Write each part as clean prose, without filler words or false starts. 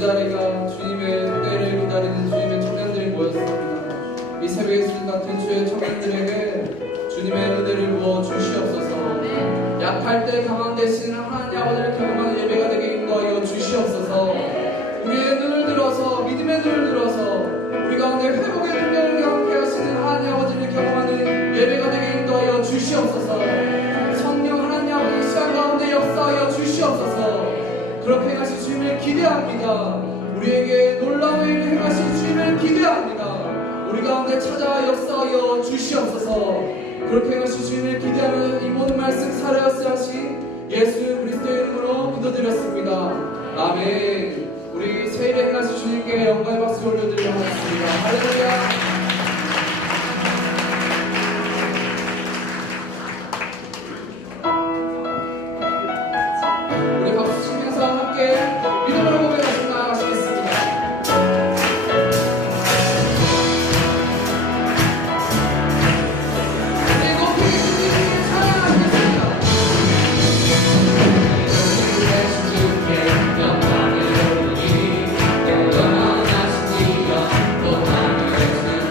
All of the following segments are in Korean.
자리가 주님의 때를 기다리는 주님의 청년들이 모였습니다. 이 새벽의 술 같은 주의 청년들에게 주님의 은혜를 부어 주시옵소서. 약할 때 강한 대신 하나님 아버지를 경험하는 예배가 되게 인도하여 주시옵소서. 우리의 눈을 들어서 믿음의 눈을 들어서 우리 가운데 회복의 능력을 경험케 하시는 하나님 아버지를 경험하는 예배가 되게 인도하여 주시옵소서. 성령 하나님 아버지 시간 가운데 역사하여 주시옵소서. 그렇게 행하실 주님을 기대합니다. 우리에게 놀라운 일을 행하실 주님을 기대합니다. 우리 가운데 찾아 역사하여 주시옵소서. 그렇게 행하실 주님을 기대하며 이 모든 말씀 살아야스 하신 예수 그리스도의 이름으로 기도드렸습니다. 아멘. 우리 세일에 행하실 주님께 영광의 박수 올려드리도록 하겠습니다. 할렐루야. 영원하신 이여 또 하늘의 주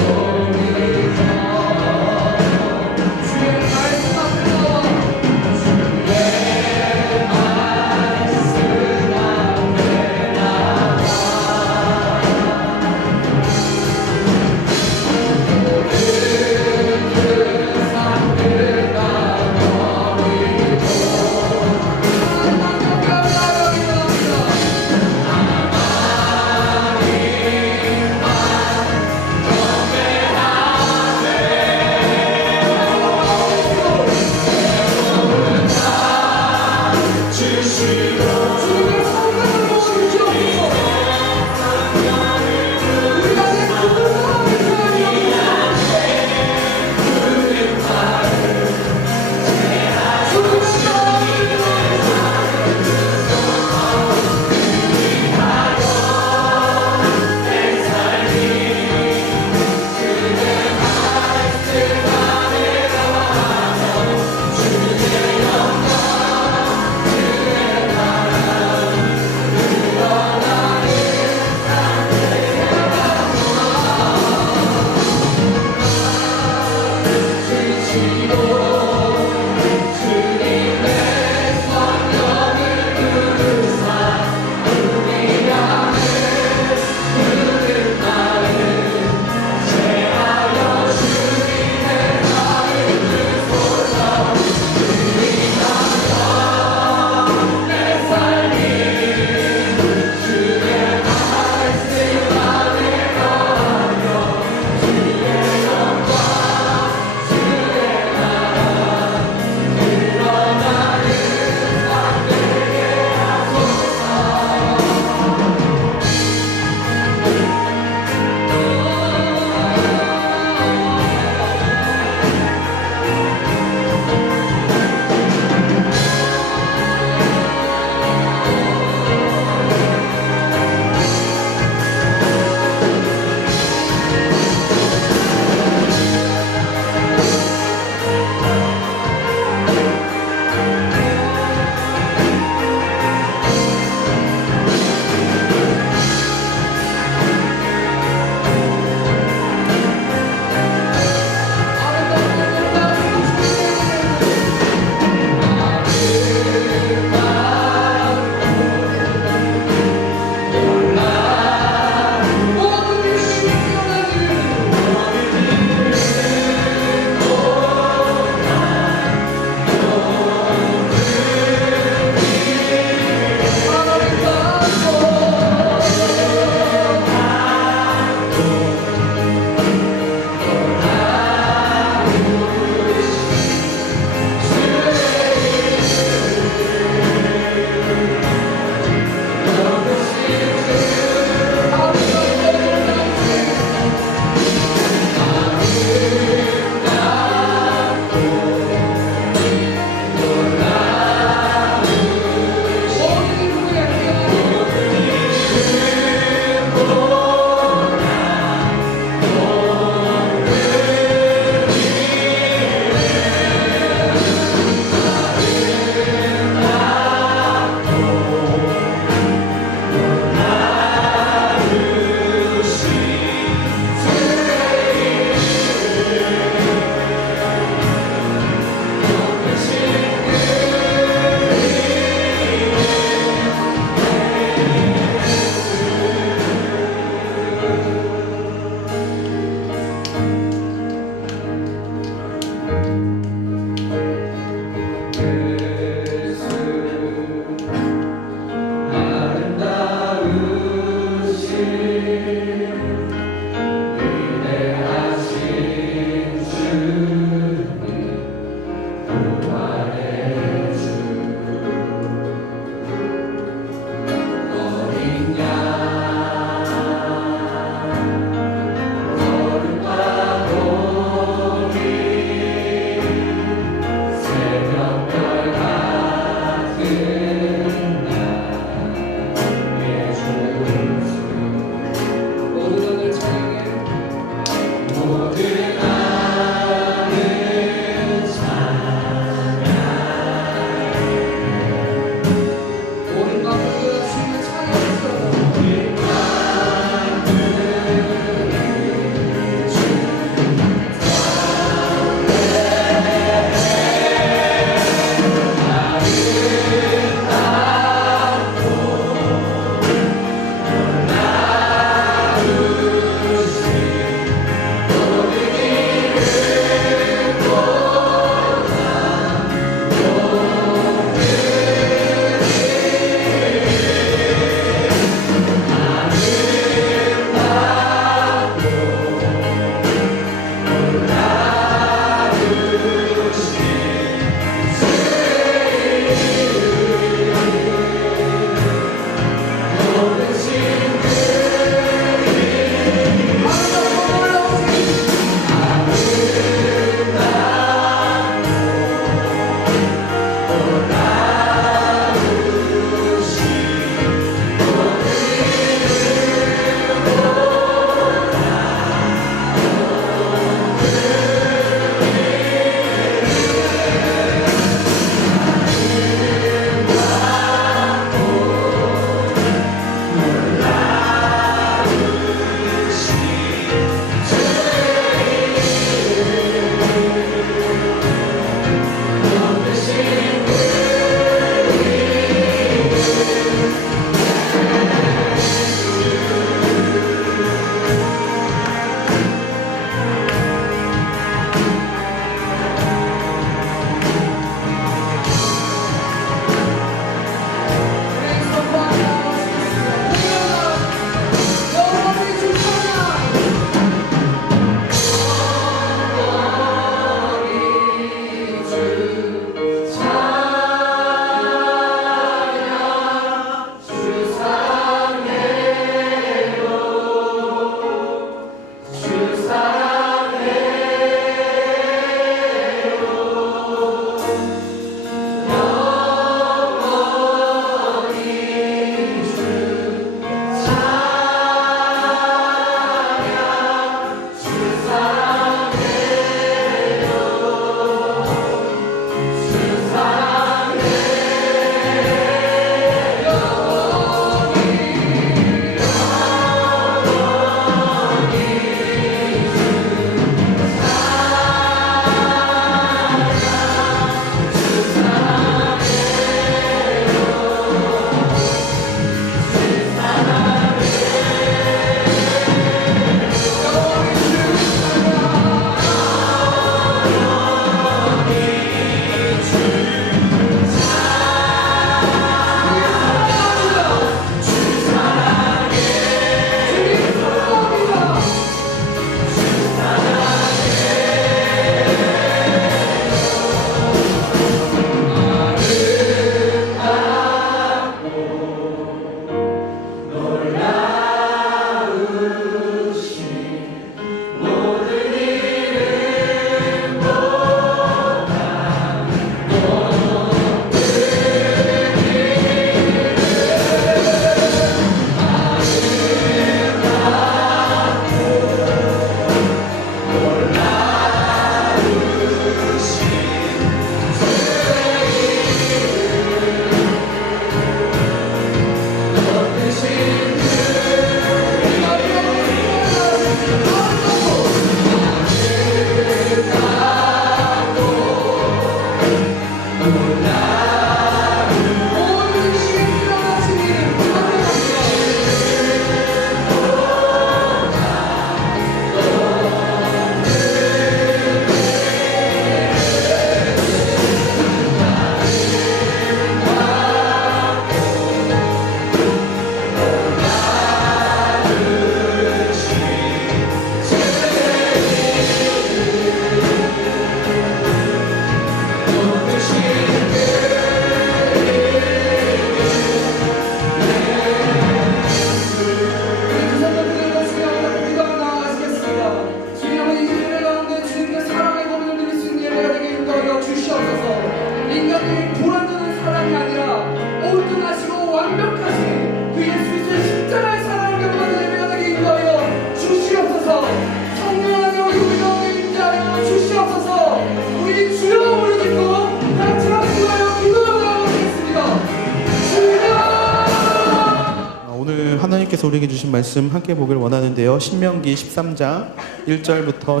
하나님께서 우리에게 주신 말씀 함께 보길 원하는데요. 신명기 13장 1절부터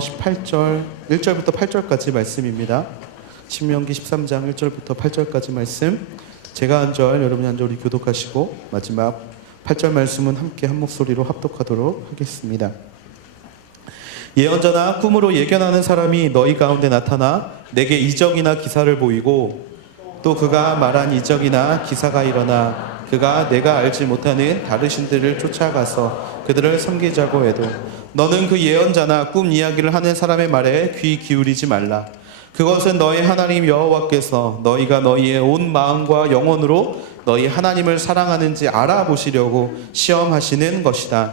8절까지 말씀입니다. 신명기 13장 1절부터 8절까지 말씀, 제가 한 절, 여러분이 한 절 우리 교독하시고 마지막 8절 말씀은 함께 한 목소리로 합독하도록 하겠습니다. 예언자나 꿈으로 예견하는 사람이 너희 가운데 나타나 내게 이적이나 기사를 보이고 또 그가 말한 이적이나 기사가 일어나 그가 내가 알지 못하는 다른 신들을 쫓아가서 그들을 섬기자고 해도 너는 그 예언자나 꿈 이야기를 하는 사람의 말에 귀 기울이지 말라. 그것은 너희 하나님 여호와께서 너희가 너희의 온 마음과 영혼으로 너희 하나님을 사랑하는지 알아보시려고 시험하시는 것이다.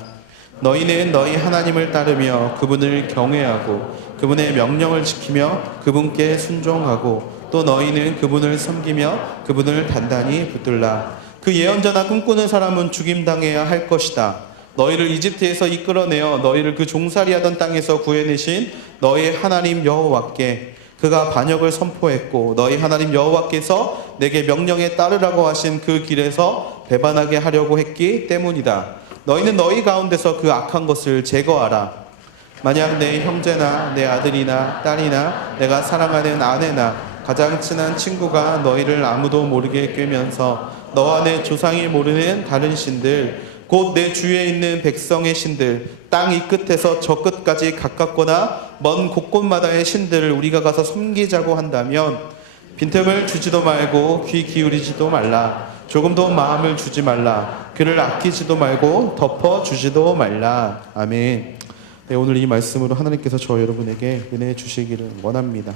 너희는 너희 하나님을 따르며 그분을 경외하고 그분의 명령을 지키며 그분께 순종하고 또 너희는 그분을 섬기며 그분을 단단히 붙들라. 그 예언자나 꿈꾸는 사람은 죽임당해야 할 것이다. 너희를 이집트에서 이끌어내어 너희를 그 종살이하던 땅에서 구해내신 너희 하나님 여호와께 그가 반역을 선포했고 너희 하나님 여호와께서 내게 명령에 따르라고 하신 그 길에서 배반하게 하려고 했기 때문이다. 너희는 너희 가운데서 그 악한 것을 제거하라. 만약 내 형제나 내 아들이나 딸이나 내가 사랑하는 아내나 가장 친한 친구가 너희를 아무도 모르게 꿰면서 너와 내 조상이 모르는 다른 신들 곧 내 주위에 있는 백성의 신들 땅 이 끝에서 저 끝까지 가깝거나 먼 곳곳마다의 신들을 우리가 가서 섬기자고 한다면 빈틈을 주지도 말고 귀 기울이지도 말라. 조금도 마음을 주지 말라. 그를 아끼지도 말고 덮어주지도 말라. 아멘. 네, 오늘 이 말씀으로 하나님께서 저 여러분에게 은혜 주시기를 원합니다.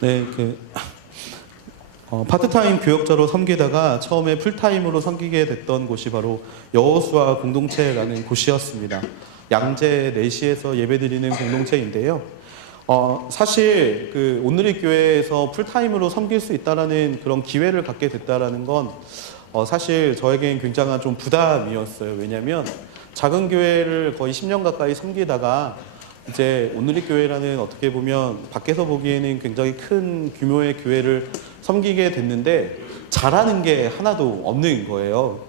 네, 파트타임 교역자로 섬기다가 처음에 풀타임으로 섬기게 됐던 곳이 바로 여호수아 공동체라는 곳이었습니다. 양재 4시에서 예배드리는 공동체인데요. 사실 온누리 교회에서 풀타임으로 섬길 수 있다라는 그런 기회를 갖게 됐다라는 건 사실 저에겐 굉장한 좀 부담이었어요. 왜냐하면 작은 교회를 거의 10년 가까이 섬기다가 이제 온누리 교회라는 어떻게 보면 밖에서 보기에는 굉장히 큰 규모의 교회를 섬기게 됐는데 잘하는 게 하나도 없는 거예요.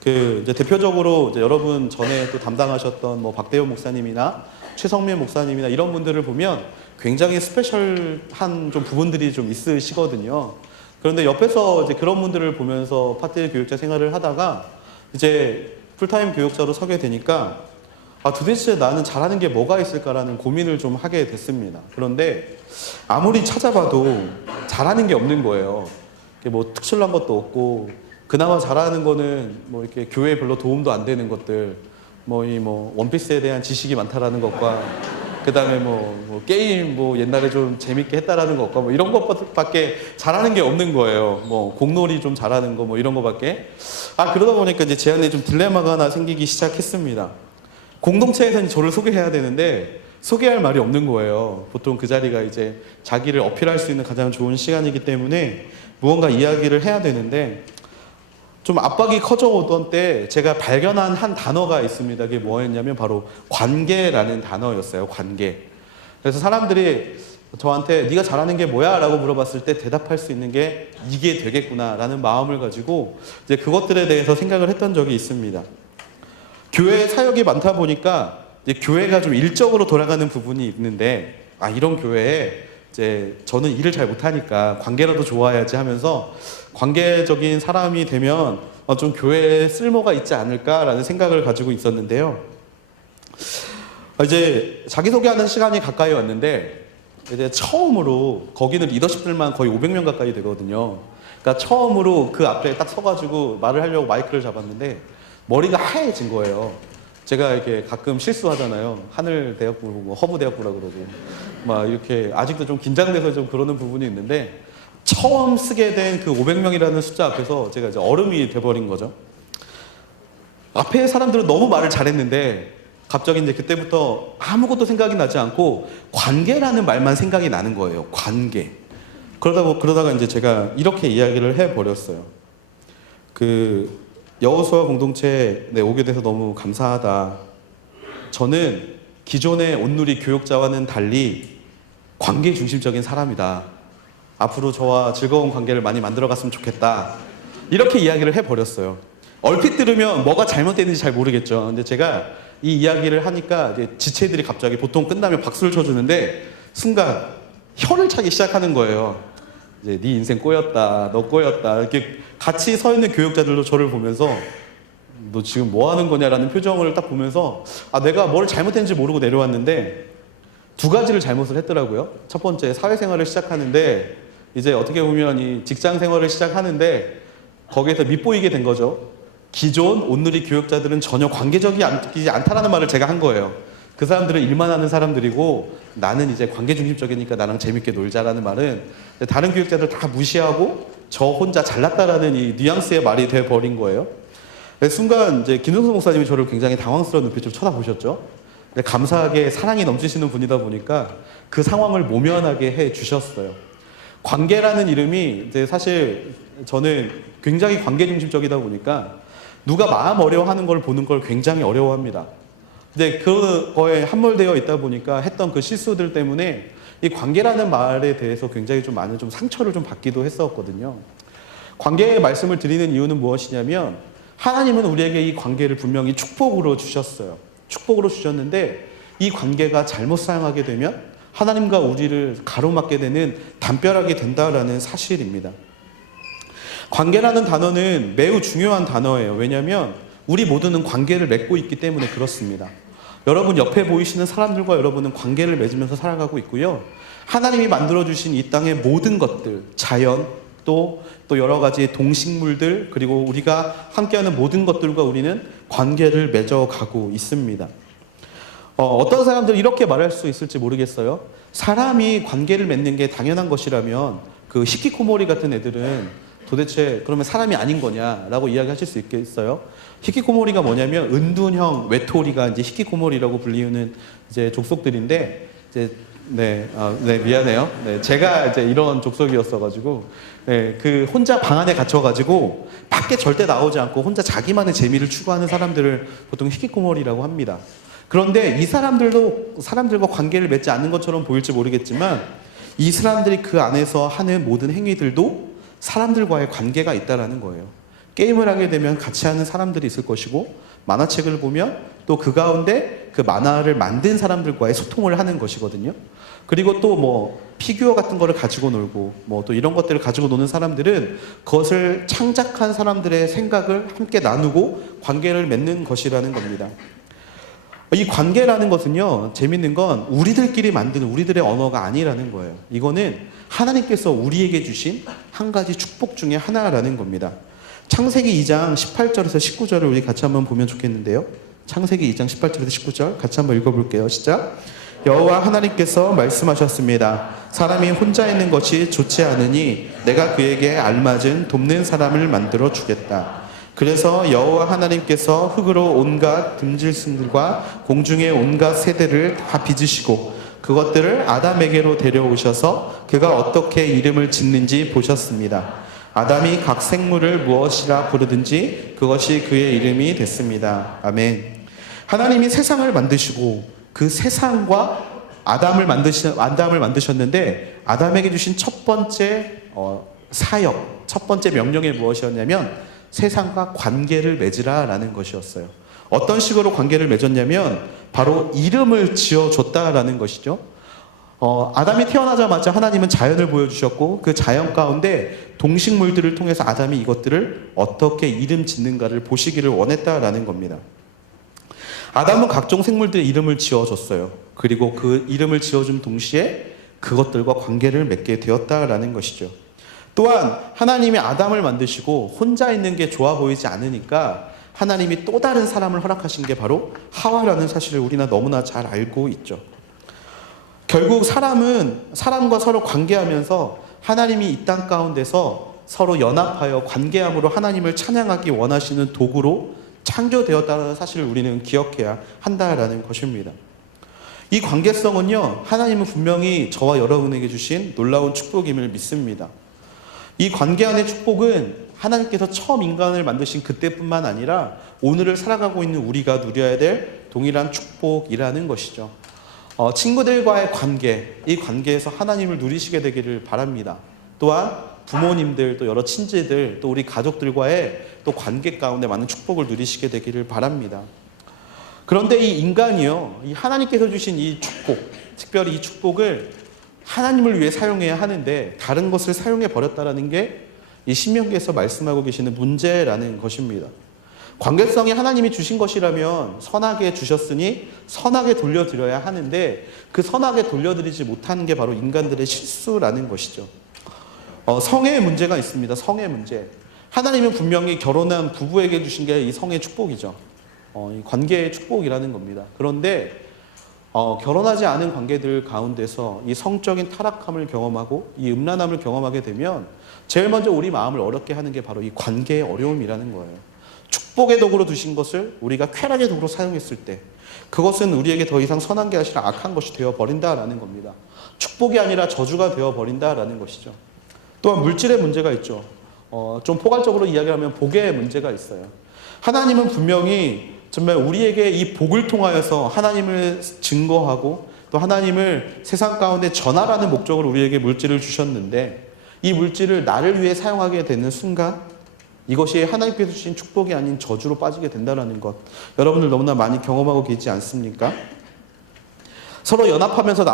이제 대표적으로 이제 여러분 전에 또 담당하셨던 뭐 박대호 목사님이나 최성민 목사님이나 이런 분들을 보면 굉장히 스페셜한 좀 부분들이 좀 있으시거든요. 그런데 옆에서 이제 그런 분들을 보면서 파트 교육자 생활을 하다가 이제 풀타임 교육자로 서게 되니까 도대체 나는 잘하는 게 뭐가 있을까라는 고민을 좀 하게 됐습니다. 그런데 아무리 찾아봐도 잘하는 게 없는 거예요. 뭐 특출난 것도 없고 그나마 잘하는 거는 뭐 이렇게 교회에 별로 도움도 안 되는 것들, 뭐 원피스에 대한 지식이 많다라는 것과 그다음에 뭐 게임 뭐 옛날에 좀 재밌게 했다라는 것과 뭐 이런 것밖에 잘하는 게 없는 거예요. 뭐 공놀이 좀 잘하는 거 뭐 이런 거밖에. 그러다 보니까 이제 제 안에 좀 딜레마가 하나 생기기 시작했습니다. 공동체에서는 저를 소개해야 되는데 소개할 말이 없는 거예요. 보통 그 자리가 이제 자기를 어필할 수 있는 가장 좋은 시간이기 때문에 무언가 이야기를 해야 되는데 좀 압박이 커져오던 때 제가 발견한 한 단어가 있습니다. 그게 뭐였냐면 바로 관계라는 단어였어요. 관계. 그래서 사람들이 저한테 네가 잘하는 게 뭐야? 라고 물어봤을 때 대답할 수 있는 게 이게 되겠구나 라는 마음을 가지고 이제 그것들에 대해서 생각을 했던 적이 있습니다. 교회 사역이 많다 보니까 이제 교회가 좀 일적으로 돌아가는 부분이 있는데 이런 교회에 이제 저는 일을 잘 못하니까 관계라도 좋아야지 하면서 관계적인 사람이 되면 좀 교회에 쓸모가 있지 않을까라는 생각을 가지고 있었는데요. 이제 자기소개하는 시간이 가까이 왔는데 이제 처음으로 거기는 리더십들만 거의 500명 가까이 되거든요. 그러니까 처음으로 그 앞에 딱 서가지고 말을 하려고 마이크를 잡았는데 머리가 하얘진 거예요. 제가 이렇게 가끔 실수하잖아요. 하늘대학부, 뭐 허브대학부라 그러고 막 이렇게 아직도 좀 긴장돼서 좀 그러는 부분이 있는데 처음 쓰게 된 그 500명이라는 숫자 앞에서 제가 이제 얼음이 돼버린 거죠. 앞에 사람들은 너무 말을 잘했는데 갑자기 이제 그때부터 아무것도 생각이 나지 않고 관계라는 말만 생각이 나는 거예요. 관계. 그러다가 이제 제가 이렇게 이야기를 해버렸어요. 여호수아 공동체에 오게 돼서 너무 감사하다. 저는 기존의 온누리 교육자와는 달리 관계 중심적인 사람이다. 앞으로 저와 즐거운 관계를 많이 만들어갔으면 좋겠다. 이렇게 이야기를 해버렸어요. 얼핏 들으면 뭐가 잘못됐는지 잘 모르겠죠. 근데 제가 이 이야기를 하니까 이제 지체들이 갑자기 보통 끝나면 박수를 쳐주는데 순간 혀를 차기 시작하는 거예요. 이제 네 인생 꼬였다, 너 꼬였다. 이렇게 같이 서 있는 교육자들도 저를 보면서 너 지금 뭐 하는 거냐라는 표정을 딱 보면서 내가 뭘 잘못했는지 모르고 내려왔는데 두 가지를 잘못을 했더라고요. 첫 번째, 사회생활을 시작하는데 이제 어떻게 보면 이 직장 생활을 시작하는데 거기에서 밉보이게 된 거죠. 기존 온누리 교육자들은 전혀 관계적이지 않다라는 말을 제가 한 거예요. 그 사람들은 일만 하는 사람들이고 나는 이제 관계 중심적이니까 나랑 재밌게 놀자라는 말은 다른 교육자들 다 무시하고 저 혼자 잘났다라는 이 뉘앙스의 말이 돼 버린 거예요. 순간 이제 김동수 목사님이 저를 굉장히 당황스러운 눈빛으로 쳐다보셨죠. 근데 감사하게 사랑이 넘치시는 분이다 보니까 그 상황을 모면하게 해 주셨어요. 관계라는 이름이 이제 사실 저는 굉장히 관계 중심적이다 보니까 누가 마음 어려워하는 걸 보는 걸 굉장히 어려워합니다. 근데 그거에 함몰되어 있다 보니까 했던 그 실수들 때문에 이 관계라는 말에 대해서 굉장히 좀 많은 좀 상처를 좀 받기도 했었거든요. 관계의 말씀을 드리는 이유는 무엇이냐면 하나님은 우리에게 이 관계를 분명히 축복으로 주셨어요. 축복으로 주셨는데 이 관계가 잘못 사용하게 되면 하나님과 우리를 가로막게 되는 담벼락이 된다라는 사실입니다. 관계라는 단어는 매우 중요한 단어예요. 왜냐하면 우리 모두는 관계를 맺고 있기 때문에 그렇습니다. 여러분 옆에 보이시는 사람들과 여러분은 관계를 맺으면서 살아가고 있고요. 하나님이 만들어주신 이 땅의 모든 것들, 자연, 또 여러 가지 동식물들, 그리고 우리가 함께하는 모든 것들과 우리는 관계를 맺어가고 있습니다. 어떤 사람들은 이렇게 말할 수 있을지 모르겠어요. 사람이 관계를 맺는 게 당연한 것이라면 그 히키코모리 같은 애들은 도대체 그러면 사람이 아닌 거냐라고 이야기하실 수 있겠어요. 히키코모리가 뭐냐면 은둔형 외톨이가 이제 히키코모리라고 불리우는 이제 족속들인데 이제 네 미안해요. 네, 제가 이제 이런 족속이었어가지고 그 혼자 방 안에 갇혀가지고 밖에 절대 나오지 않고 혼자 자기만의 재미를 추구하는 사람들을 보통 히키코모리라고 합니다. 그런데 이 사람들도 사람들과 관계를 맺지 않는 것처럼 보일지 모르겠지만 이 사람들이 그 안에서 하는 모든 행위들도 사람들과의 관계가 있다라는 거예요. 게임을 하게 되면 같이 하는 사람들이 있을 것이고 만화책을 보면 또 그 가운데 그 만화를 만든 사람들과의 소통을 하는 것이거든요. 그리고 또 뭐 피규어 같은 거를 가지고 놀고 뭐 또 이런 것들을 가지고 노는 사람들은 그것을 창작한 사람들의 생각을 함께 나누고 관계를 맺는 것이라는 겁니다. 이 관계라는 것은요, 재밌는 건 우리들끼리 만드는 우리들의 언어가 아니라는 거예요. 이거는 하나님께서 우리에게 주신 한 가지 축복 중에 하나라는 겁니다. 창세기 2장 18절에서 19절을 우리 같이 한번 보면 좋겠는데요. 창세기 2장 18절에서 19절 같이 한번 읽어볼게요. 시작. 여호와 하나님께서 말씀하셨습니다. 사람이 혼자 있는 것이 좋지 않으니 내가 그에게 알맞은 돕는 사람을 만들어 주겠다. 그래서 여호와 하나님께서 흙으로 온갖 듬질승들과 공중의 온갖 새들을 다 빚으시고 그것들을 아담에게로 데려오셔서 그가 어떻게 이름을 짓는지 보셨습니다. 아담이 각 생물을 무엇이라 부르든지 그것이 그의 이름이 됐습니다. 아멘. 하나님이 세상을 만드시고 그 세상과 아담을 만드셨는데 아담에게 주신 첫 번째 사역, 첫 번째 명령이 무엇이었냐면 세상과 관계를 맺으라라는 것이었어요. 어떤 식으로 관계를 맺었냐면 바로 이름을 지어줬다라는 것이죠. 아담이 태어나자마자 하나님은 자연을 보여주셨고 그 자연 가운데 동식물들을 통해서 아담이 이것들을 어떻게 이름 짓는가를 보시기를 원했다라는 겁니다. 아담은 각종 생물들의 이름을 지어줬어요. 그리고 그 이름을 지어준 동시에 그것들과 관계를 맺게 되었다라는 것이죠. 또한 하나님이 아담을 만드시고 혼자 있는 게 좋아 보이지 않으니까 하나님이 또 다른 사람을 허락하신 게 바로 하와라는 사실을 우리는 너무나 잘 알고 있죠. 결국 사람은 사람과 서로 관계하면서 하나님이 이 땅 가운데서 서로 연합하여 관계함으로 하나님을 찬양하기 원하시는 도구로 창조되었다는 사실을 우리는 기억해야 한다라는 것입니다. 이 관계성은요, 하나님은 분명히 저와 여러분에게 주신 놀라운 축복임을 믿습니다. 이 관계 안의 축복은 하나님께서 처음 인간을 만드신 그때뿐만 아니라 오늘을 살아가고 있는 우리가 누려야 될 동일한 축복이라는 것이죠. 친구들과의 관계, 이 관계에서 하나님을 누리시게 되기를 바랍니다. 또한 부모님들, 또 여러 친지들, 또 우리 가족들과의 또 관계 가운데 많은 축복을 누리시게 되기를 바랍니다. 그런데 이 인간이요, 이 하나님께서 주신 이 축복, 특별히 이 축복을 하나님을 위해 사용해야 하는데 다른 것을 사용해 버렸다라는 게 이 신명기에서 말씀하고 계시는 문제라는 것입니다. 관계성이 하나님이 주신 것이라면 선하게 주셨으니 선하게 돌려드려야 하는데 그 선하게 돌려드리지 못하는 게 바로 인간들의 실수라는 것이죠. 성의 문제가 있습니다. 성의 문제. 하나님은 분명히 결혼한 부부에게 주신 게 이 성의 축복이죠. 이 관계의 축복이라는 겁니다. 그런데 결혼하지 않은 관계들 가운데서 이 성적인 타락함을 경험하고 이 음란함을 경험하게 되면 제일 먼저 우리 마음을 어렵게 하는 게 바로 이 관계의 어려움이라는 거예요. 축복의 도구로 두신 것을 우리가 쾌락의 도구로 사용했을 때 그것은 우리에게 더 이상 선한 게 아니라 악한 것이 되어버린다라는 겁니다. 축복이 아니라 저주가 되어버린다라는 것이죠. 또한 물질의 문제가 있죠. 좀 포괄적으로 이야기하면 복의 문제가 있어요. 하나님은 분명히 정말 우리에게 이 복을 통하여서 하나님을 증거하고 또 하나님을 세상 가운데 전하라는 목적으로 우리에게 물질을 주셨는데 이 물질을 나를 위해 사용하게 되는 순간 이것이 하나님께서 주신 축복이 아닌 저주로 빠지게 된다는 것, 여러분들 너무나 많이 경험하고 계시지 않습니까? 서로 연합하면서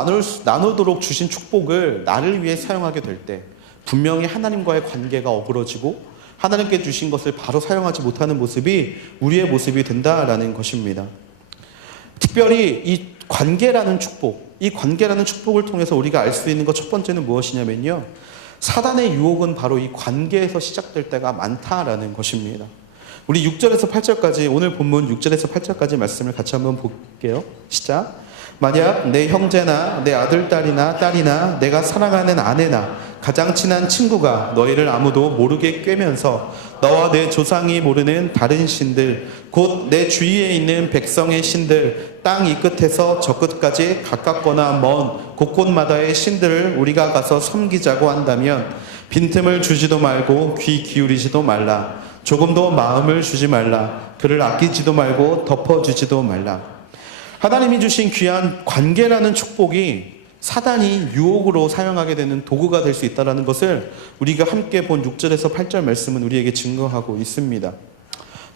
나누도록 주신 축복을 나를 위해 사용하게 될 때 분명히 하나님과의 관계가 어그러지고 하나님께 주신 것을 바로 사용하지 못하는 모습이 우리의 모습이 된다라는 것입니다. 특별히 이 관계라는 축복, 이 관계라는 축복을 통해서 우리가 알 수 있는 것 첫 번째는 무엇이냐면요, 사단의 유혹은 바로 이 관계에서 시작될 때가 많다라는 것입니다. 우리 6절에서 8절까지, 오늘 본문 6절에서 8절까지 말씀을 같이 한번 볼게요. 시작. 만약 내 형제나 내 아들, 딸이나 딸이나 내가 사랑하는 아내나 가장 친한 친구가 너희를 아무도 모르게 꿰면서 너와 내 조상이 모르는 다른 신들, 곧 내 주위에 있는 백성의 신들, 땅 이 끝에서 저 끝까지 가깝거나 먼 곳곳마다의 신들을 우리가 가서 섬기자고 한다면 빈틈을 주지도 말고 귀 기울이지도 말라. 조금도 마음을 주지 말라. 그를 아끼지도 말고 덮어주지도 말라. 하나님이 주신 귀한 관계라는 축복이 사단이 유혹으로 사용하게 되는 도구가 될 수 있다는 것을 우리가 함께 본 6절에서 8절 말씀은 우리에게 증거하고 있습니다.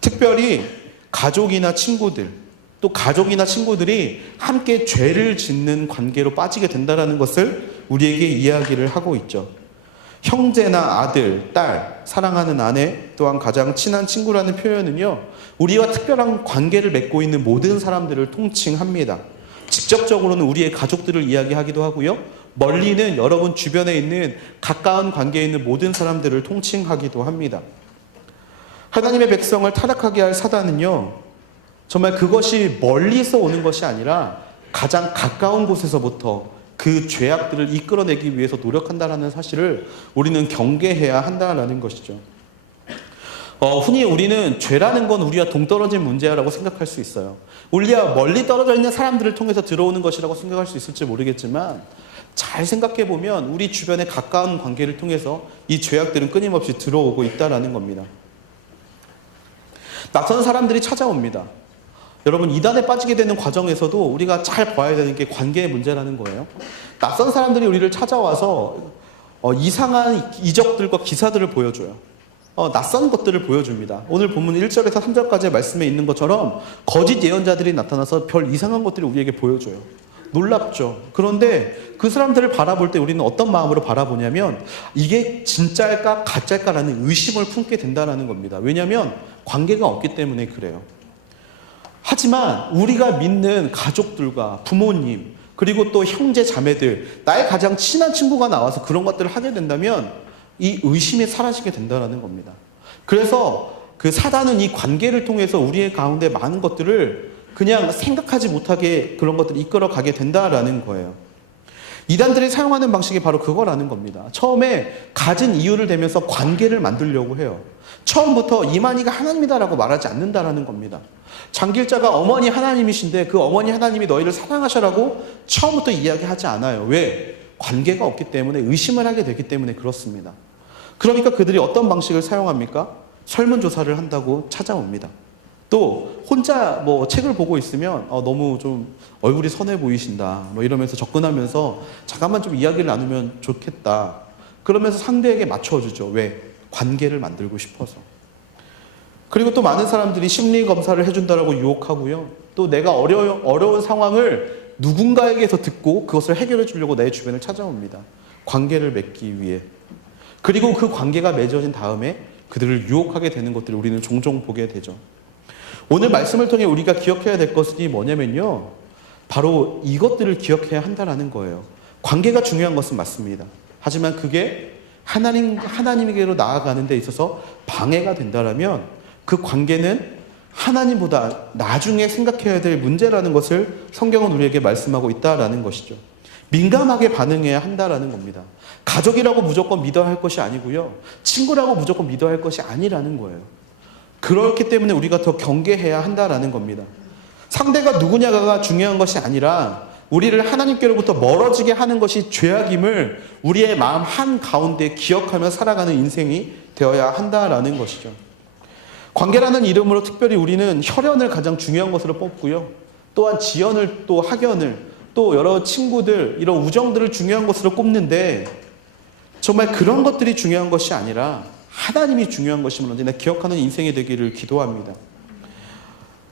특별히 가족이나 친구들, 또 가족이나 친구들이 함께 죄를 짓는 관계로 빠지게 된다는 것을 우리에게 이야기를 하고 있죠. 형제나 아들, 딸, 사랑하는 아내, 또한 가장 친한 친구라는 표현은요, 우리와 특별한 관계를 맺고 있는 모든 사람들을 통칭합니다. 직접적으로는 우리의 가족들을 이야기하기도 하고요, 멀리는 여러분 주변에 있는 가까운 관계에 있는 모든 사람들을 통칭하기도 합니다. 하나님의 백성을 타락하게 할 사단은요, 정말 그것이 멀리서 오는 것이 아니라 가장 가까운 곳에서부터 그 죄악들을 이끌어내기 위해서 노력한다는 사실을 우리는 경계해야 한다는 것이죠. 흔히 우리는 죄라는 건 우리와 동떨어진 문제라고 생각할 수 있어요. 우리와 멀리 떨어져 있는 사람들을 통해서 들어오는 것이라고 생각할 수 있을지 모르겠지만 잘 생각해 보면 우리 주변의 가까운 관계를 통해서 이 죄악들은 끊임없이 들어오고 있다는 겁니다. 낯선 사람들이 찾아옵니다. 여러분, 이단에 빠지게 되는 과정에서도 우리가 잘 봐야 되는 게 관계의 문제라는 거예요. 낯선 사람들이 우리를 찾아와서 이상한 이적들과 기사들을 보여줘요. 낯선 것들을 보여줍니다. 오늘 본문 1절에서 3절까지의 말씀에 있는 것처럼 거짓 예언자들이 나타나서 별 이상한 것들을 우리에게 보여줘요. 놀랍죠. 그런데 그 사람들을 바라볼 때 우리는 어떤 마음으로 바라보냐면 이게 진짜일까 가짜일까라는 의심을 품게 된다는 겁니다. 왜냐하면 관계가 없기 때문에 그래요. 하지만 우리가 믿는 가족들과 부모님, 그리고 또 형제 자매들, 나의 가장 친한 친구가 나와서 그런 것들을 하게 된다면 이 의심이 사라지게 된다는 겁니다. 그래서 그 사단은 이 관계를 통해서 우리의 가운데 많은 것들을 그냥 생각하지 못하게 그런 것들을 이끌어가게 된다라는 거예요. 이단들이 사용하는 방식이 바로 그거라는 겁니다. 처음에 가진 이유를 대면서 관계를 만들려고 해요. 처음부터 이만희가 하나님이다라고 말하지 않는다라는 겁니다. 장길자가 어머니 하나님이신데 그 어머니 하나님이 너희를 사랑하셔라고 처음부터 이야기하지 않아요. 왜? 관계가 없기 때문에, 의심을 하게 되기 때문에 그렇습니다. 그러니까 그들이 어떤 방식을 사용합니까? 설문조사를 한다고 찾아옵니다. 또 혼자 책을 보고 있으면 너무 좀 얼굴이 선해 보이신다 이러면서 접근하면서 잠깐만 좀 이야기를 나누면 좋겠다. 그러면서 상대에게 맞춰주죠. 왜? 관계를 만들고 싶어서. 그리고 또 많은 사람들이 심리 검사를 해준다라고 유혹하고요. 또 내가 어려운 상황을 누군가에게서 듣고 그것을 해결해 주려고 내 주변을 찾아옵니다. 관계를 맺기 위해. 그리고 그 관계가 맺어진 다음에 그들을 유혹하게 되는 것들을 우리는 종종 보게 되죠. 오늘 말씀을 통해 우리가 기억해야 될 것이 뭐냐면요. 바로 이것들을 기억해야 한다는 거예요. 관계가 중요한 것은 맞습니다. 하지만 그게 하나님에게로 나아가는 데 있어서 방해가 된다면 그 관계는 하나님보다 나중에 생각해야 될 문제라는 것을 성경은 우리에게 말씀하고 있다라는 것이죠. 민감하게 반응해야 한다라는 겁니다. 가족이라고 무조건 믿어야 할 것이 아니고요. 친구라고 무조건 믿어야 할 것이 아니라는 거예요. 그렇기 때문에 우리가 더 경계해야 한다라는 겁니다. 상대가 누구냐가 중요한 것이 아니라 우리를 하나님께로부터 멀어지게 하는 것이 죄악임을 우리의 마음 한가운데 기억하며 살아가는 인생이 되어야 한다라는 것이죠. 관계라는 이름으로 특별히 우리는 혈연을 가장 중요한 것으로 뽑고요. 또한 지연을 또 학연을 또 여러 친구들 이런 우정들을 중요한 것으로 꼽는데 정말 그런 것들이 중요한 것이 아니라 하나님이 중요한 것임을 언제나 기억하는 인생이 되기를 기도합니다.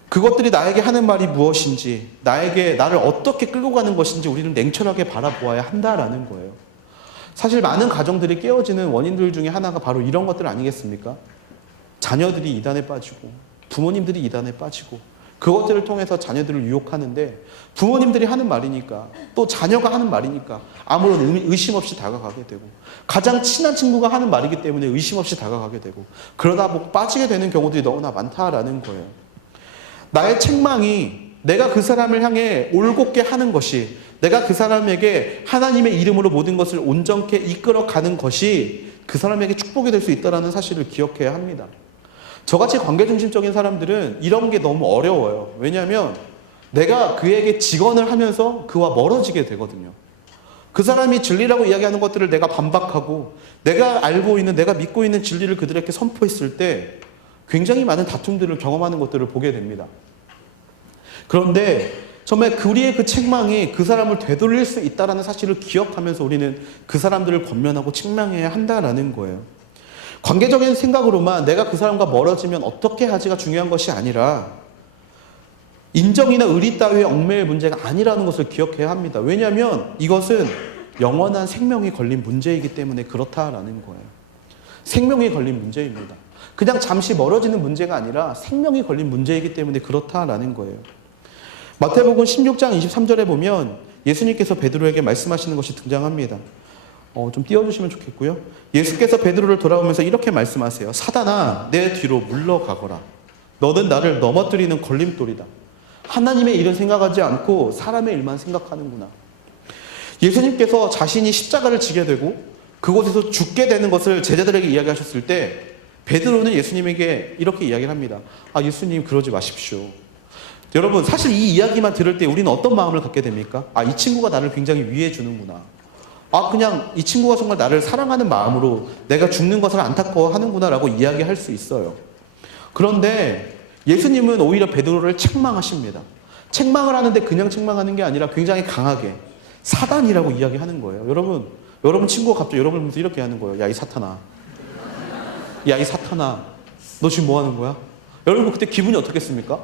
그것들이 나에게 하는 말이 무엇인지 나를 어떻게 끌고 가는 것인지 우리는 냉철하게 바라보아야 한다라는 거예요. 사실 많은 가정들이 깨어지는 원인들 중에 하나가 바로 이런 것들 아니겠습니까? 자녀들이 이단에 빠지고 부모님들이 이단에 빠지고 그것들을 통해서 자녀들을 유혹하는데 부모님들이 하는 말이니까 또 자녀가 하는 말이니까 아무런 의심 없이 다가가게 되고 가장 친한 친구가 하는 말이기 때문에 의심 없이 다가가게 되고 그러다 빠지게 되는 경우들이 너무나 많다라는 거예요. 나의 책망이 내가 그 사람을 향해 올곧게 하는 것이 내가 그 사람에게 하나님의 이름으로 모든 것을 온전케 이끌어가는 것이 그 사람에게 축복이 될 수 있다는 사실을 기억해야 합니다. 저같이 관계중심적인 사람들은 이런 게 너무 어려워요. 왜냐하면 내가 그에게 직언을 하면서 그와 멀어지게 되거든요. 그 사람이 진리라고 이야기하는 것들을 내가 반박하고 내가 알고 있는 내가 믿고 있는 진리를 그들에게 선포했을 때 굉장히 많은 다툼들을 경험하는 것들을 보게 됩니다. 그런데 정말 우리의 그 책망이 그 사람을 되돌릴 수 있다는 사실을 기억하면서 우리는 그 사람들을 권면하고 책망해야 한다는 거예요. 관계적인 생각으로만 내가 그 사람과 멀어지면 어떻게 하지가 중요한 것이 아니라 인정이나 의리 따위의 얽매일 문제가 아니라는 것을 기억해야 합니다. 왜냐하면 이것은 영원한 생명이 걸린 문제이기 때문에 그렇다라는 거예요. 생명이 걸린 문제입니다. 그냥 잠시 멀어지는 문제가 아니라 생명이 걸린 문제이기 때문에 그렇다라는 거예요. 마태복음 16장 23절에 보면 예수님께서 베드로에게 말씀하시는 것이 등장합니다. 좀 띄워주시면 좋겠고요. 예수께서 베드로를 돌아오면서 이렇게 말씀하세요. 사단아, 내 뒤로 물러가거라. 너는 나를 넘어뜨리는 걸림돌이다. 하나님의 일은 생각하지 않고 사람의 일만 생각하는구나. 예수님께서 자신이 십자가를 지게 되고 그곳에서 죽게 되는 것을 제자들에게 이야기하셨을 때 베드로는 예수님에게 이렇게 이야기를 합니다. 예수님 그러지 마십시오. 여러분 사실 이 이야기만 들을 때 우리는 어떤 마음을 갖게 됩니까? 이 친구가 나를 굉장히 위해 주는구나. 그냥 이 친구가 정말 나를 사랑하는 마음으로 내가 죽는 것을 안타까워하는구나 라고 이야기할 수 있어요. 그런데 예수님은 오히려 베드로를 책망하십니다. 책망을 하는데 그냥 책망하는 게 아니라 굉장히 강하게 사단이라고 이야기하는 거예요. 여러분 친구가 갑자기 여러분을 보면서 이렇게 하는 거예요. 야 이 사탄아. 야 이 사탄아. 너 지금 뭐 하는 거야? 여러분 그때 기분이 어떻겠습니까?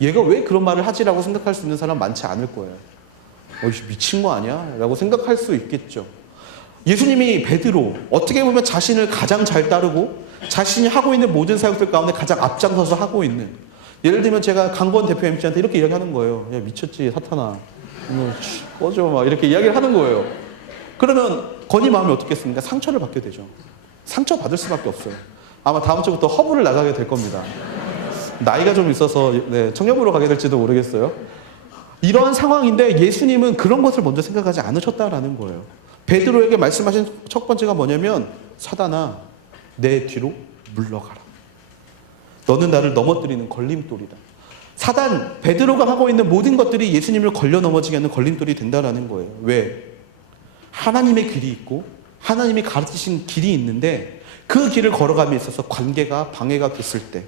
얘가 왜 그런 말을 하지라고 생각할 수 있는 사람 많지 않을 거예요. 미친 거 아니야? 라고 생각할 수 있겠죠. 예수님이 베드로 어떻게 보면 자신을 가장 잘 따르고 자신이 하고 있는 모든 사역들 가운데 가장 앞장서서 하고 있는, 예를 들면 제가 강건 대표 MC한테 이렇게 이야기하는 거예요. 야 미쳤지 사탄아. 꺼져 막 이렇게 이야기를 하는 거예요. 그러면 건이 마음이 어떻겠습니까? 상처를 받게 되죠. 상처 받을 수밖에 없어요. 아마 다음 주부터 허브를 나가게 될 겁니다. 나이가 좀 있어서 청년부로 가게 될지도 모르겠어요. 이러한 상황인데 예수님은 그런 것을 먼저 생각하지 않으셨다라는 거예요. 베드로에게 말씀하신 첫 번째가 뭐냐면 사단아 내 뒤로 물러가라. 너는 나를 넘어뜨리는 걸림돌이다. 베드로가 하고 있는 모든 것들이 예수님을 걸려 넘어지게 하는 걸림돌이 된다라는 거예요. 왜? 하나님의 길이 있고 하나님이 가르치신 길이 있는데 그 길을 걸어감에 있어서 관계가 방해가 됐을 때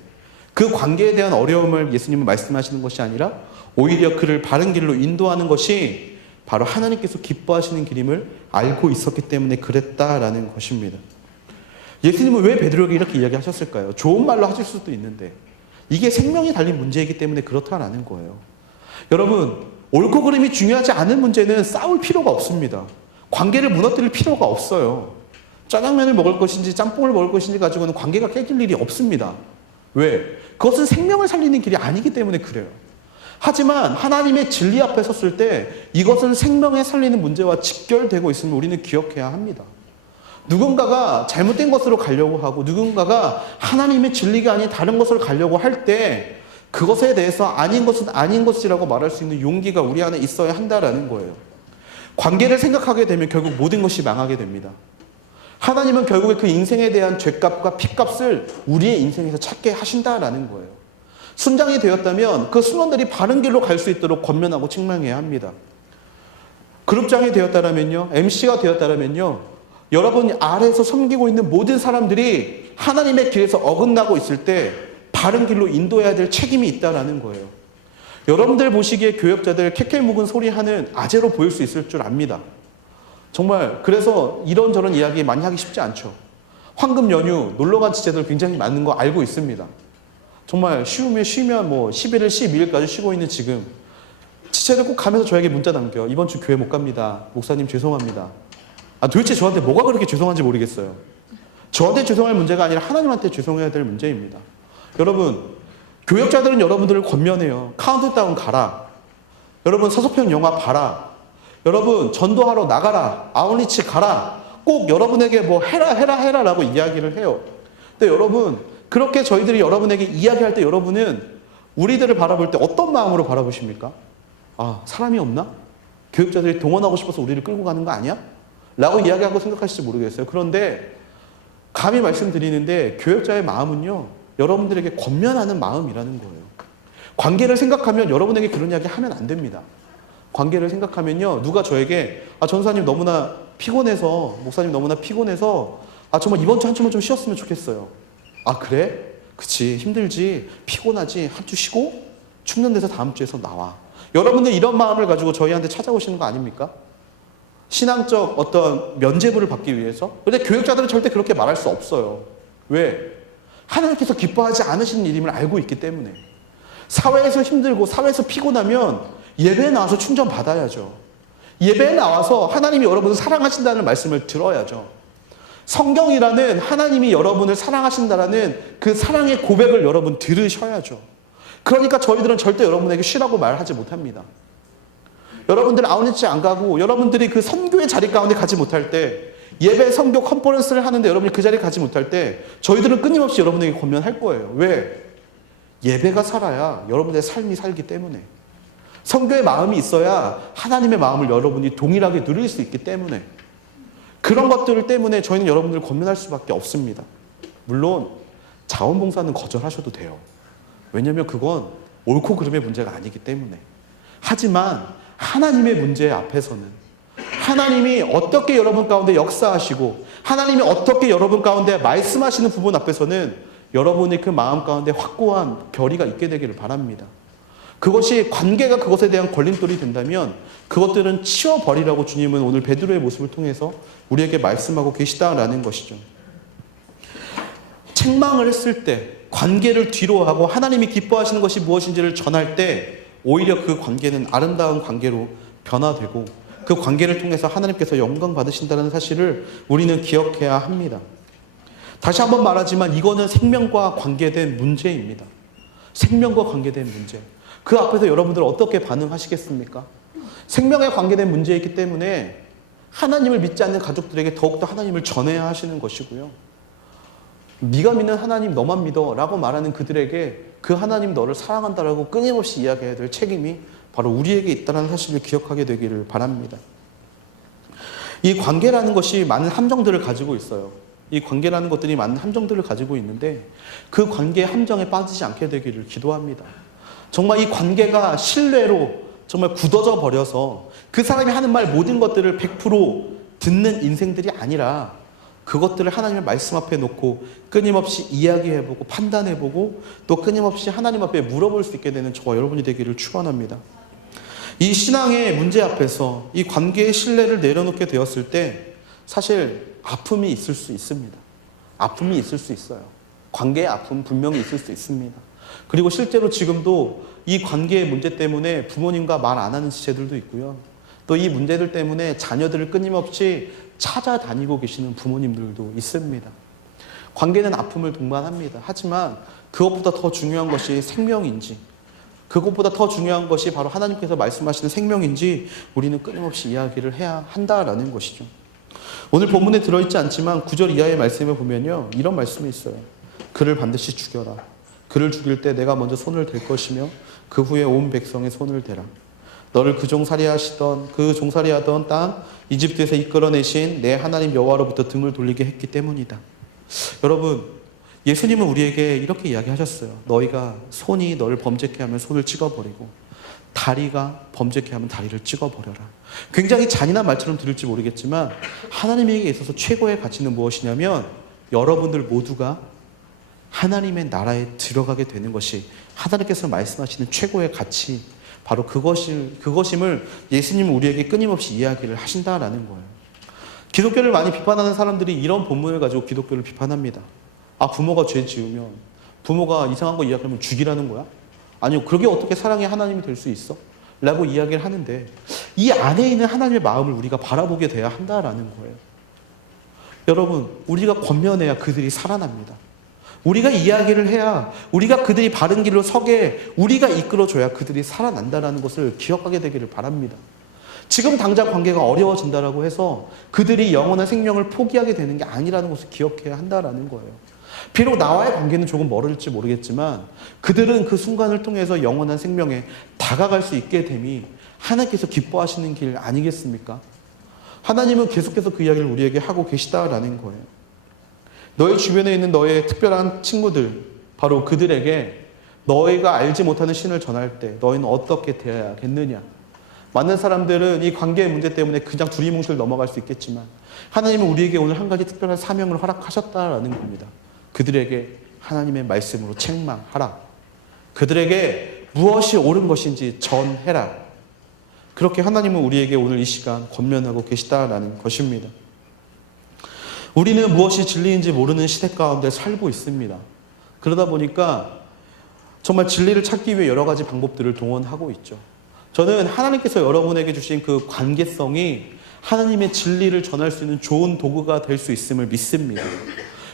그 관계에 대한 어려움을 예수님은 말씀하시는 것이 아니라 오히려 그를 바른 길로 인도하는 것이 바로 하나님께서 기뻐하시는 길임을 알고 있었기 때문에 그랬다라는 것입니다. 예수님은 왜 베드로에게 이렇게 이야기하셨을까요? 좋은 말로 하실 수도 있는데 이게 생명이 달린 문제이기 때문에 그렇다라는 거예요. 여러분, 옳고 그름이 중요하지 않은 문제는 싸울 필요가 없습니다. 관계를 무너뜨릴 필요가 없어요. 짜장면을 먹을 것인지 짬뽕을 먹을 것인지 가지고는 관계가 깨질 일이 없습니다. 왜? 그것은 생명을 살리는 길이 아니기 때문에 그래요. 하지만 하나님의 진리 앞에 섰을 때 이것은 생명에 살리는 문제와 직결되고 있음을 우리는 기억해야 합니다. 누군가가 잘못된 것으로 가려고 하고 누군가가 하나님의 진리가 아닌 다른 것으로 가려고 할 때 그것에 대해서 아닌 것은 아닌 것이라고 말할 수 있는 용기가 우리 안에 있어야 한다라는 거예요. 관계를 생각하게 되면 결국 모든 것이 망하게 됩니다. 하나님은 결국에 그 인생에 대한 죄값과 피값을 우리의 인생에서 찾게 하신다라는 거예요. 순장이 되었다면 그 순원들이 바른 길로 갈 수 있도록 권면하고 책망해야 합니다. 그룹장이 되었다면요, MC가 되었다면요, 여러분 아래에서 섬기고 있는 모든 사람들이 하나님의 길에서 어긋나고 있을 때 바른 길로 인도해야 될 책임이 있다라는 거예요. 여러분들 보시기에 교역자들 캐캐 묵은 소리하는 아재로 보일 수 있을 줄 압니다. 정말 그래서 이런저런 이야기 많이 하기 쉽지 않죠. 황금 연휴 놀러간 지체들 굉장히 많은 거 알고 있습니다. 정말 쉬면 뭐 11일, 12일까지 쉬고 있는 지금 지체들 꼭 가면서 저에게 문자 남겨. 이번 주 교회 못 갑니다. 목사님 죄송합니다. 도대체 저한테 뭐가 그렇게 죄송한지 모르겠어요. 저한테 죄송할 문제가 아니라 하나님한테 죄송해야 될 문제입니다. 여러분, 교역자들은 여러분들을 권면해요. 카운트다운 가라. 여러분 서소평 영화 봐라. 여러분 전도하러 나가라. 아웃리치 가라. 꼭 여러분에게 뭐 해라 라고 이야기를 해요. 근데 여러분, 그렇게 저희들이 여러분에게 이야기할 때 여러분은 우리들을 바라볼 때 어떤 마음으로 바라보십니까? 사람이 없나? 교육자들이 동원하고 싶어서 우리를 끌고 가는 거 아니야? 라고 이야기하고 생각하실지 모르겠어요. 그런데 감히 말씀드리는데 교육자의 마음은요, 여러분들에게 권면하는 마음이라는 거예요. 관계를 생각하면 여러분에게 그런 이야기 하면 안 됩니다. 관계를 생각하면요, 누가 저에게 전사님 너무나 피곤해서, 목사님 너무나 피곤해서 정말 이번 주 한 주만 좀 쉬었으면 좋겠어요. 그래? 그치, 힘들지, 피곤하지, 한 주 쉬고 충전돼서 다음 주에서 나와. 여러분들 이런 마음을 가지고 저희한테 찾아오시는 거 아닙니까? 신앙적 어떤 면죄부를 받기 위해서. 그런데 교육자들은 절대 그렇게 말할 수 없어요. 왜? 하나님께서 기뻐하지 않으시는 일임을 알고 있기 때문에. 사회에서 힘들고 사회에서 피곤하면 예배에 나와서 충전 받아야죠. 예배에 나와서 하나님이 여러분을 사랑하신다는 말씀을 들어야죠. 성경이라는 하나님이 여러분을 사랑하신다라는 그 사랑의 고백을 여러분 들으셔야죠. 그러니까 저희들은 절대 여러분에게 쉬라고 말하지 못합니다. 여러분들 아웃리치 안 가고 여러분들이 그 선교의 자리 가운데 가지 못할 때, 예배 선교 컨퍼런스를 하는데 여러분이 그 자리에 가지 못할 때 저희들은 끊임없이 여러분에게 권면할 거예요. 왜? 예배가 살아야 여러분의 삶이 살기 때문에. 선교의 마음이 있어야 하나님의 마음을 여러분이 동일하게 누릴 수 있기 때문에. 그런 것들 때문에 저희는 여러분들을 권면할 수밖에 없습니다. 물론 자원봉사는 거절하셔도 돼요. 왜냐하면 그건 옳고 그름의 문제가 아니기 때문에. 하지만 하나님의 문제 앞에서는, 하나님이 어떻게 여러분 가운데 역사하시고 하나님이 어떻게 여러분 가운데 말씀하시는 부분 앞에서는 여러분의 그 마음 가운데 확고한 결의가 있게 되기를 바랍니다. 그것이 관계가 그것에 대한 걸림돌이 된다면 그것들은 치워버리라고 주님은 오늘 베드로의 모습을 통해서 우리에게 말씀하고 계시다라는 것이죠. 책망을 했을 때, 관계를 뒤로 하고 하나님이 기뻐하시는 것이 무엇인지를 전할 때 오히려 그 관계는 아름다운 관계로 변화되고 그 관계를 통해서 하나님께서 영광 받으신다는 사실을 우리는 기억해야 합니다. 다시 한번 말하지만 이거는 생명과 관계된 문제입니다. 생명과 관계된 문제. 그 앞에서 여러분들 어떻게 반응하시겠습니까? 생명에 관계된 문제이기 때문에 하나님을 믿지 않는 가족들에게 더욱더 하나님을 전해야 하시는 것이고요. 네가 믿는 하나님 너만 믿어 라고 말하는 그들에게 그 하나님 너를 사랑한다라고 끊임없이 이야기해야 될 책임이 바로 우리에게 있다는 사실을 기억하게 되기를 바랍니다. 이 관계라는 것이 많은 함정들을 가지고 있어요. 이 관계라는 것들이 많은 함정들을 가지고 있는데 그 관계의 함정에 빠지지 않게 되기를 기도합니다. 정말 이 관계가 신뢰로 정말 굳어져 버려서 그 사람이 하는 말 모든 것들을 100% 듣는 인생들이 아니라 그것들을 하나님의 말씀 앞에 놓고 끊임없이 이야기해보고 판단해보고 또 끊임없이 하나님 앞에 물어볼 수 있게 되는 저와 여러분이 되기를 축원합니다. 이 신앙의 문제 앞에서 이 관계의 신뢰를 내려놓게 되었을 때 사실 아픔이 있을 수 있습니다. 아픔이 있을 수 있어요. 관계의 아픔 분명히 있을 수 있습니다. 그리고 실제로 지금도 이 관계의 문제 때문에 부모님과 말 안 하는 지체들도 있고요. 또 이 문제들 때문에 자녀들을 끊임없이 찾아다니고 계시는 부모님들도 있습니다. 관계는 아픔을 동반합니다. 하지만 그것보다 더 중요한 것이 생명인지, 그것보다 더 중요한 것이 바로 하나님께서 말씀하시는 생명인지 우리는 끊임없이 이야기를 해야 한다라는 것이죠. 오늘 본문에 들어있지 않지만 9절 이하의 말씀에 보면요, 이런 말씀이 있어요. 그를 반드시 죽여라. 그를 죽일 때 내가 먼저 손을 댈 것이며 그 후에 온 백성의 손을 대라. 너를 그 종살이하던 땅 이집트에서 이끌어내신 내 하나님 여호와로부터 등을 돌리게 했기 때문이다. 여러분, 예수님은 우리에게 이렇게 이야기하셨어요. 너희가 손이 너를 범죄케 하면 손을 찍어버리고 다리가 범죄케 하면 다리를 찍어버려라. 굉장히 잔인한 말처럼 들을지 모르겠지만 하나님에게 있어서 최고의 가치는 무엇이냐면 여러분들 모두가 하나님의 나라에 들어가게 되는 것이 하나님께서 말씀하시는 최고의 가치, 바로 그것임을 예수님은 우리에게 끊임없이 이야기를 하신다라는 거예요. 기독교를 많이 비판하는 사람들이 이런 본문을 가지고 기독교를 비판합니다. 아, 부모가 죄 지으면, 부모가 이상한 거 이야기하면 죽이라는 거야? 아니요, 그게 어떻게 사랑의 하나님이 될 수 있어? 라고 이야기를 하는데 이 안에 있는 하나님의 마음을 우리가 바라보게 돼야 한다라는 거예요. 여러분, 우리가 권면해야 그들이 살아납니다. 우리가 이야기를 해야, 우리가 그들이 바른 길로 서게 우리가 이끌어줘야 그들이 살아난다라는 것을 기억하게 되기를 바랍니다. 지금 당장 관계가 어려워진다라고 해서 그들이 영원한 생명을 포기하게 되는 게 아니라는 것을 기억해야 한다라는 거예요. 비록 나와의 관계는 조금 멀을지 모르겠지만 그들은 그 순간을 통해서 영원한 생명에 다가갈 수 있게 됨이 하나님께서 기뻐하시는 길 아니겠습니까? 하나님은 계속해서 그 이야기를 우리에게 하고 계시다라는 거예요. 너의 주변에 있는 너의 특별한 친구들, 바로 그들에게 너희가 알지 못하는 신을 전할 때 너희는 어떻게 대해야겠느냐. 많은 사람들은 이 관계의 문제 때문에 그냥 두리뭉실 넘어갈 수 있겠지만 하나님은 우리에게 오늘 한 가지 특별한 사명을 허락하셨다라는 겁니다. 그들에게 하나님의 말씀으로 책망하라. 그들에게 무엇이 옳은 것인지 전해라. 그렇게 하나님은 우리에게 오늘 이 시간 권면하고 계시다라는 것입니다. 우리는 무엇이 진리인지 모르는 시대 가운데 살고 있습니다. 그러다 보니까 정말 진리를 찾기 위해 여러 가지 방법들을 동원하고 있죠. 저는 하나님께서 여러분에게 주신 그 관계성이 하나님의 진리를 전할 수 있는 좋은 도구가 될 수 있음을 믿습니다.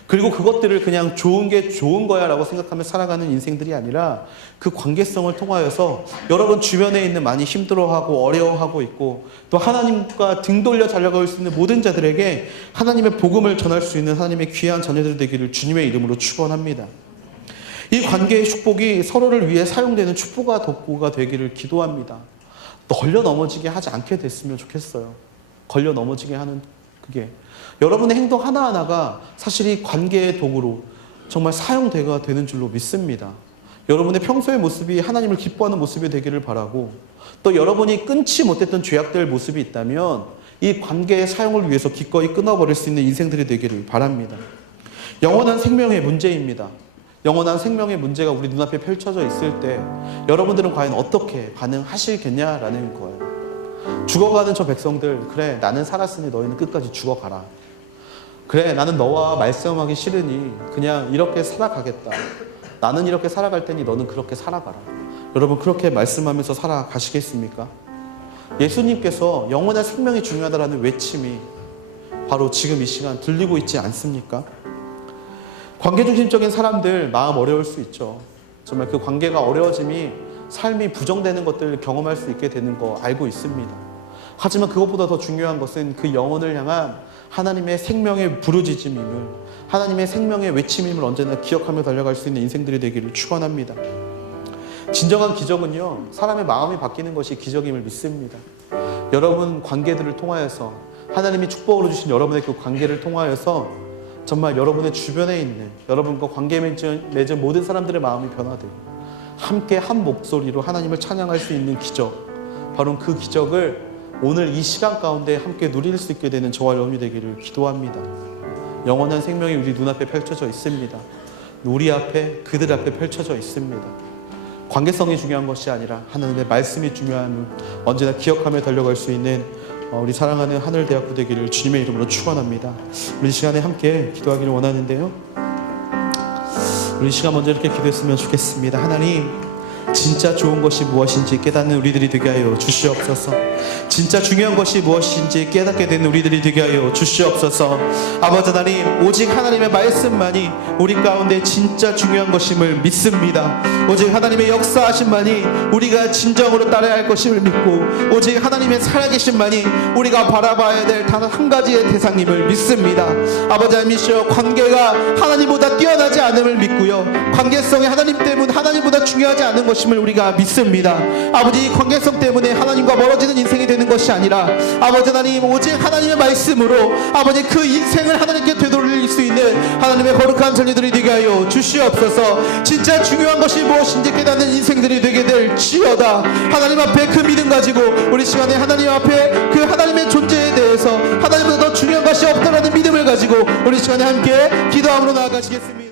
그리고 그것들을 그냥 좋은 게 좋은 거야 라고 생각하며 살아가는 인생들이 아니라 그 관계성을 통하여서 여러분 주변에 있는 많이 힘들어하고 어려워하고 있고 또 하나님과 등 돌려 달려갈 수 있는 모든 자들에게 하나님의 복음을 전할 수 있는 하나님의 귀한 자녀들 되기를 주님의 이름으로 축원합니다. 이 관계의 축복이 서로를 위해 사용되는 축복과 도구가 되기를 기도합니다. 걸려 넘어지게 하지 않게 됐으면 좋겠어요. 걸려 넘어지게 하는 그게 여러분의 행동 하나하나가 사실 이 관계의 도구로 정말 사용되가 되는 줄로 믿습니다. 여러분의 평소의 모습이 하나님을 기뻐하는 모습이 되기를 바라고 또 여러분이 끊지 못했던 죄악될 모습이 있다면 이 관계의 사용을 위해서 기꺼이 끊어버릴 수 있는 인생들이 되기를 바랍니다. 영원한 생명의 문제입니다. 영원한 생명의 문제가 우리 눈앞에 펼쳐져 있을 때 여러분들은 과연 어떻게 반응하시겠냐라는 거예요. 죽어가는 저 백성들, 그래 나는 살았으니 너희는 끝까지 죽어가라. 그래 나는 너와 말싸움하기 싫으니 그냥 이렇게 살아가겠다. 나는 이렇게 살아갈 테니 너는 그렇게 살아가라. 여러분 그렇게 말씀하면서 살아가시겠습니까? 예수님께서 영원한 생명이 중요하다라는 외침이 바로 지금 이 시간 들리고 있지 않습니까? 관계중심적인 사람들 마음 어려울 수 있죠. 정말 그 관계가 어려워짐이 삶이 부정되는 것들을 경험할 수 있게 되는 거 알고 있습니다. 하지만 그것보다 더 중요한 것은 그 영혼을 향한 하나님의 생명의 부르짖음임을, 하나님의 생명의 외침임을 언제나 기억하며 달려갈 수 있는 인생들이 되기를 축원합니다. 진정한 기적은요, 사람의 마음이 바뀌는 것이 기적임을 믿습니다. 여러분 관계들을 통하여서 하나님이 축복으로 주신 여러분의 그 관계를 통하여서 정말 여러분의 주변에 있는 여러분과 관계 맺은 모든 사람들의 마음이 변화되고 함께 한 목소리로 하나님을 찬양할 수 있는 기적, 바로 그 기적을 오늘 이 시간 가운데 함께 누릴 수 있게 되는 저와 여러분이 되기를 기도합니다. 영원한 생명이 우리 눈앞에 펼쳐져 있습니다. 우리 앞에, 그들 앞에 펼쳐져 있습니다. 관계성이 중요한 것이 아니라 하나님의 말씀이 중요함을 언제나 기억하며 달려갈 수 있는 우리 사랑하는 하늘대학교 되기를 주님의 이름으로 축원합니다. 우리 이 시간에 함께 기도하기를 원하는데요, 우리 이 시간 먼저 이렇게 기도했으면 좋겠습니다. 하나님, 진짜 좋은 것이 무엇인지 깨닫는 우리들이 되게 하여 주시옵소서. 진짜 중요한 것이 무엇인지 깨닫게 되는 우리들이 되게 하여 주시옵소서. 아버지 하나님, 오직 하나님의 말씀만이 우리 가운데 진짜 중요한 것임을 믿습니다. 오직 하나님의 역사하심만이 우리가 진정으로 따라야 할 것임을 믿고, 오직 하나님의 살아계심만이 우리가 바라봐야 될 단 한 가지의 대상임을 믿습니다. 아버지 하나님이시여, 관계가 하나님보다 뛰어나지 않음을 믿고요, 관계성이 하나님 때문에 하나님보다 중요하지 않은 것임을 우리가 믿습니다. 아버지, 이 관계성 때문에 하나님과 멀어지는 인생이 되는 것이 아니라 아버지 하나님, 오직 하나님의 말씀으로 아버지 그 인생을 하나님께 되돌릴 수 있는 하나님의 거룩한 자녀들이 되게 하여 주시옵소서. 진짜 중요한 것이 무엇인지 깨닫는 인생들이 되게 될지어다. 하나님 앞에 그 믿음 가지고 우리 시간에 하나님 앞에 그 하나님의 존재에 대해서 하나님보다 더 중요한 것이 없다라는 믿음을 가지고 우리 시간에 함께 기도함으로 나아가시겠습니다.